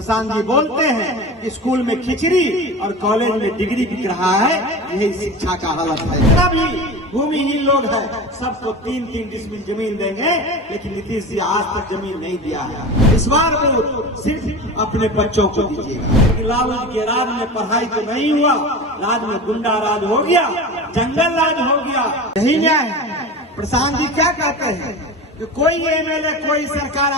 प्रशांत जी बोलते हैं कि स्कूल में खिचड़ी और कॉलेज में डिग्री बिक रहा है, यही शिक्षा का हालत है। जितना भी भूमिहीन लोग हैं सबको 3-3 डिसमिल जमीन देंगे, लेकिन नीतीश जी आज तक जमीन नहीं दिया है। इस बार वो सिर्फ अपने बच्चों को दीजिएगा। लेकिन लालू जी के राज में पढ़ाई तो नहीं हुआ, राज में गुंडा राज हो गया, जंगल राज हो गया। यही न्याय है। प्रशांत जी क्या कहते हैं कि कोई एमएलए कोई सरकार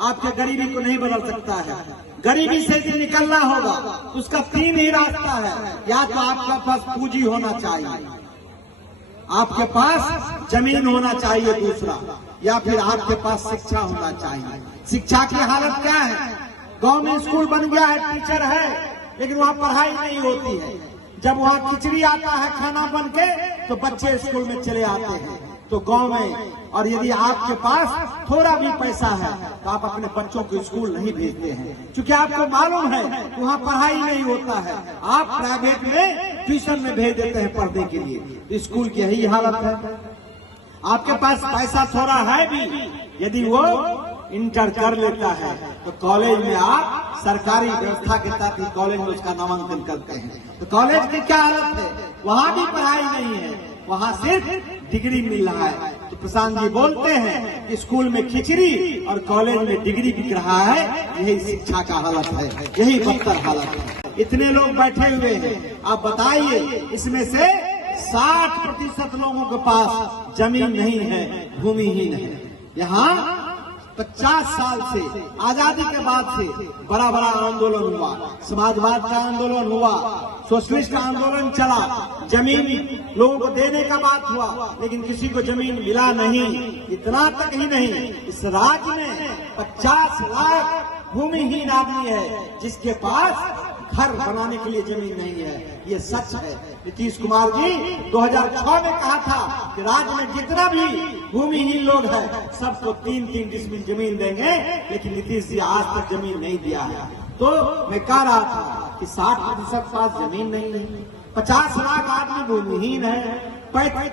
आपके गरीबी को नहीं बदल सकता है। गरीबी से निकलना होगा तो उसका 3 ही रास्ता है। या तो आपके पास पूंजी होना चाहिए, आपके पास जमीन होना चाहिए, दूसरा या फिर आपके पास शिक्षा होना चाहिए। शिक्षा की हालत क्या है? गांव में स्कूल बन गया है, टीचर है, लेकिन वहाँ पढ़ाई नहीं होती है। जब वहाँ खिचड़ी आता है खाना बन के तो बच्चे स्कूल में चले आते हैं। तो गांव में, और यदि आपके पास थोड़ा भी पैसा है तो आप अपने बच्चों को स्कूल नहीं भेजते हैं, क्योंकि आपको मालूम है वहाँ पढ़ाई नहीं होता है। आप प्राइवेट में ट्यूशन में भेज देते हैं पढ़ने के लिए। तो स्कूल की यही हालत है। आपके पास पैसा थोड़ा है भी, यदि वो इंटर कर लेता है तो कॉलेज में आप सरकारी व्यवस्था के तहत ही कॉलेज में उसका नामांकन करते हैं। तो कॉलेज की क्या हालत है? वहाँ भी पढ़ाई नहीं है, वहाँ सिर्फ डिग्री मिल रहा है। तो प्रशांत जी बोलते हैं कि स्कूल में खिचड़ी और कॉलेज में डिग्री बिक रहा है, यही शिक्षा का हालत है, यही बदतर हालत है। इतने लोग बैठे हुए हैं, आप बताइए इसमें से 60% लोगों के पास जमीन नहीं है, भूमिहीन है। यहाँ 50 साल से आजादी के बाद से बड़ा बड़ा आंदोलन हुआ, समाजवाद का आंदोलन हुआ, सोशलिस्ट का आंदोलन चला, जमीन लोगों को देने का बात हुआ, लेकिन किसी को जमीन मिला नहीं। इतना तक ही नहीं, इस राज्य में 50 लाख भूमिहीन आदमी है जिसके पास घर बनाने के लिए जमीन नहीं है। ये सच है। नीतीश कुमार जी 2006 में कहा था कि राज्य में जितना भी भूमिहीन लोग हैं सबको 3-3 डिसमिल जमीन देंगे, लेकिन नीतीश जी आज तक जमीन नहीं दिया है। तो मैं कह रहा था कि 60% पास जमीन नहीं है, 50 लाख आदमी भूमिहीन है,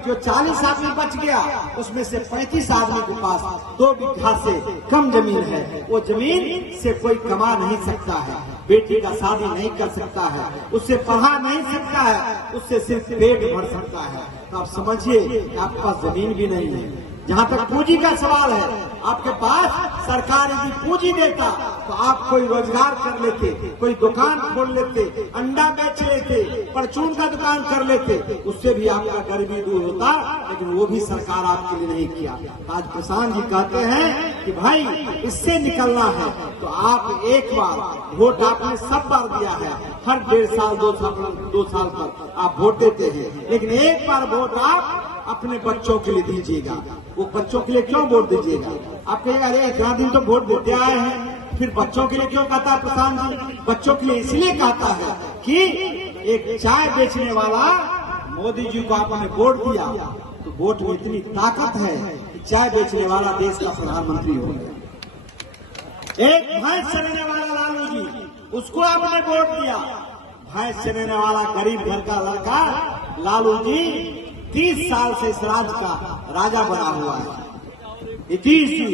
जो 40 आदमी बच गया उसमें से 35 आदमी के पास 2 बीघा से कम जमीन है। वो जमीन से कोई कमा नहीं सकता है, बेटी का शादी नहीं कर सकता है, उससे पढ़ा नहीं सकता है, उससे सिर्फ पेट भर सकता है। तो आप समझिए आपके पास जमीन भी नहीं है। जहाँ तक पूंजी का सवाल है, आपके पास सरकार यदि पूंजी देता तो आप कोई रोजगार कर लेते, कोई दुकान खोल लेते, अंडा बेच लेते, परचून का दुकान कर लेते, उससे भी आपका गरीबी दूर होता, लेकिन वो भी सरकार आपके लिए नहीं किया। आज प्रशांत जी कहते हैं कि भाई इससे निकलना है तो आप एक बार वोट आपने सब बार दिया है, हर 1.5 साल 2 साल पर आप वोट देते हैं, लेकिन एक बार वोट आप अपने बच्चों के लिए दीजिएगा। वो बच्चों के लिए क्यों वोट दीजिएगा? आप कहिएगा अरे इतना दिन तो वोट देते आए हैं, फिर बच्चों के लिए क्यों कहता है प्रशांत जी? बच्चों के लिए इसलिए कहता है कि एक चाय बेचने वाला मोदी जी को आपने वोट दिया तो वोट में इतनी ताकत है कि चाय बेचने वाला देश का प्रधानमंत्री हो गया। एक भैंस चराने वाला लालू जी, उसको आपने वोट दिया। भैंस चराने वाला गरीब घर का लड़का लालू जी 30 साल से इस राज्य का राजा बना हुआ है। नीतीश जी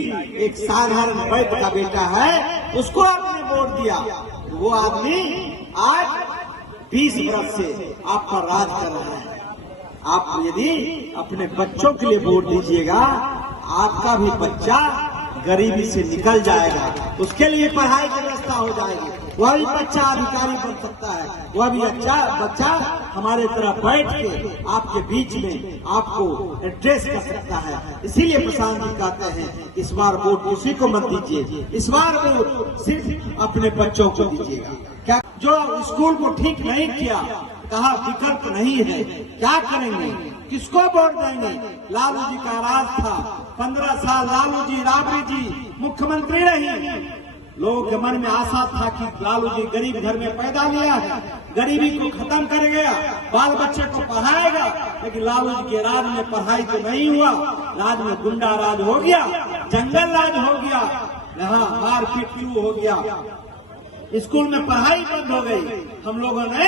एक साधारण वैद्य का बेटा है, उसको आपने वोट दिया। वो आदमी आज 20 वर्ष से आप पर राज कर रहा है। आप यदि अपने बच्चों के लिए वोट दीजिएगा, आपका भी बच्चा गरीबी से निकल जाएगा, उसके लिए पढ़ाई की व्यवस्था हो जाएगी, वह भी बच्चा अधिकारी बन सकता है, वह भी अच्छा बच्चा हमारे तरह बैठ के आपके बीच में आपको एड्रेस कर सकता है। इसीलिए प्रशांत जी कहते हैं इस बार वोट किसी को मत दीजिए, इस बार वोट सिर्फ अपने बच्चों को दीजिएगा। क्या जो स्कूल को ठीक नहीं किया, कहा विकल्प नहीं है, क्या करेंगे, किसको वोट देंगे? लालू जी का राज था, 15 साल लालू जी राबड़ी जी मुख्यमंत्री रही। लोगों के मन में आशा था कि लालू जी गरीब घर में पैदा लिया है, गरीबी को खत्म कर गया, बाल बच्चे को पढ़ाएगा, लेकिन लालू जी के राज में पढ़ाई तो नहीं हुआ, राज में गुंडा राज हो गया, जंगल राज हो गया, यहाँ मारपीट शुरू हो गया, स्कूल में पढ़ाई बंद हो गई। हम लोगों ने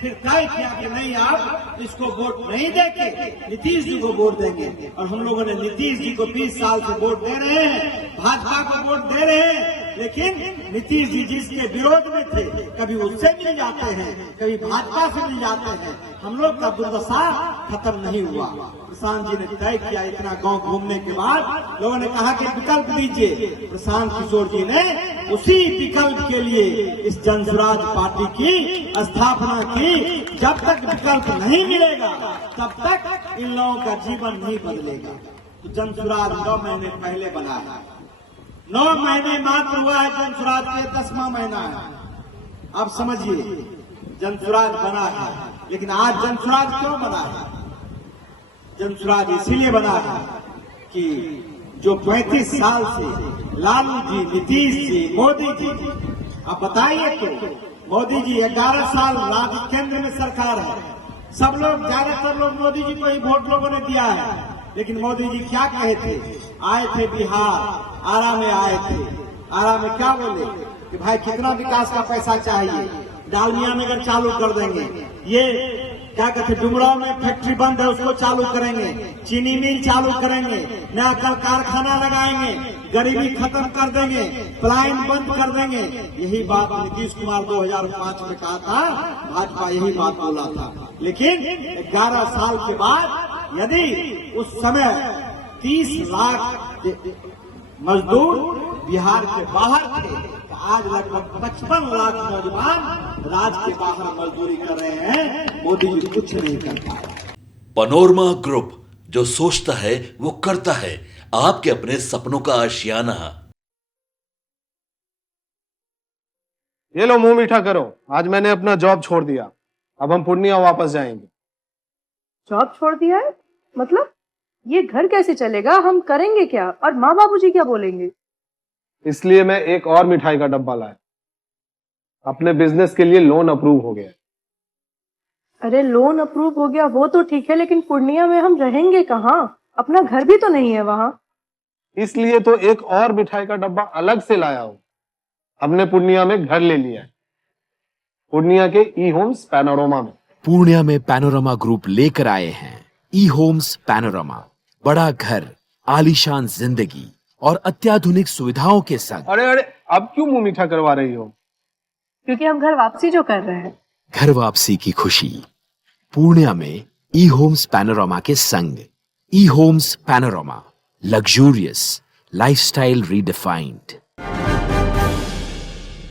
फिर तय किया कि नहीं, आप इसको वोट नहीं देंगे, नीतीश जी को वोट देंगे। और हम लोगों ने नीतीश जी को 20 साल से वोट दे रहे हैं, भाजपा को वोट दे रहे हैं, लेकिन नीतीश जी जिसके विरोध में थे, कभी उससे मिल जाते हैं, कभी भाजपा से मिल जाते हैं। हम लोग का दुर्दशा खत्म नहीं हुआ। प्रशांत जी ने तय किया, इतना गांव घूमने के बाद लोगों ने कहा कि विकल्प दीजिए। प्रशांत किशोर जी ने उसी विकल्प के लिए इस जन स्वराज पार्टी की स्थापना की। जब तक विकल्प नहीं मिलेगा तब तक इन लोगों का जीवन नहीं बदलेगा। तो जन स्वराज 9 महीने पहले बना है, 9 महीने मात्र हुआ है जन स्वराज के, 10वां महीना है। आप समझिए जन स्वराज बना है, लेकिन आज जन स्वराज क्यों बना है? जन स्वराज इसीलिए बना है कि जो 35 साल से लालू जी, नीतीश जी, मोदी जी, आप बताइए तो मोदी जी 11 साल राज्य केंद्र में सरकार है, सब लोग, ज्यादातर लोग मोदी जी को ही वोट लोगों ने दिया है। लेकिन मोदी जी क्या कहे थे? आए थे बिहार, आरा में आए थे, आरा में क्या बोले कि भाई कितना विकास का पैसा चाहिए, डालमिया नगर चालू कर देंगे, ये क्या कहते डुमराव में फैक्ट्री बंद है उसको चालू करेंगे, चीनी मिल चालू करेंगे, नया कल कारखाना लगाएंगे, गरीबी खत्म कर देंगे, पलायन बंद कर देंगे। यही बात नीतीश कुमार 2005 में कहा था, भाजपा यही बात बोला था। लेकिन 11 साल के बाद यदि उस समय 30 लाख मजदूर बिहार के बाहर थे, तो आज लगभग 55 लाख नौजवान राज्य के बाहर मजदूरी कर रहे हैं। मोदी जी कुछ नहीं कर पाए। पैनोरमा ग्रुप, जो सोचता है वो करता है। आपके अपने सपनों का आशियाना। ये लो मुंह मीठा करो, आज मैंने अपना जॉब छोड़ दिया, अब हम पूर्णिया वापस जाएंगे। जॉब छोड़ दिया है? मतलब ये घर कैसे चलेगा? हम करेंगे क्या? और माँ बाबूजी क्या बोलेंगे? इसलिए मैं एक और मिठाई का डब्बा लाया। अपने बिजनेस के लिए लोन अप्रूव हो गया। अरे लोन अप्रूव हो गया वो तो ठीक है, लेकिन पूर्णिया में हम रहेंगे कहाँ? अपना घर भी तो नहीं है वहाँ। इसलिए तो एक और मिठाई का डब्बा अलग से लाया हूँ। हमने पूर्णिया में घर ले लिया है, पूर्णिया के ई होम्स पैनोरमा में। पूर्णिया में पैनोरमा ग्रुप लेकर आए हैं ई होम्स पैनोरमा। बड़ा घर, आलीशान जिंदगी और अत्याधुनिक सुविधाओं के संग। अरे अरे, अब क्यों मुंह मीठा करवा रही हो? क्योंकि हम घर वापसी जो कर रहे हैं। घर वापसी की खुशी पूर्णिया में ई होम्स पैनोरमा के संग। ई Homes Panorama, luxurious lifestyle redefined.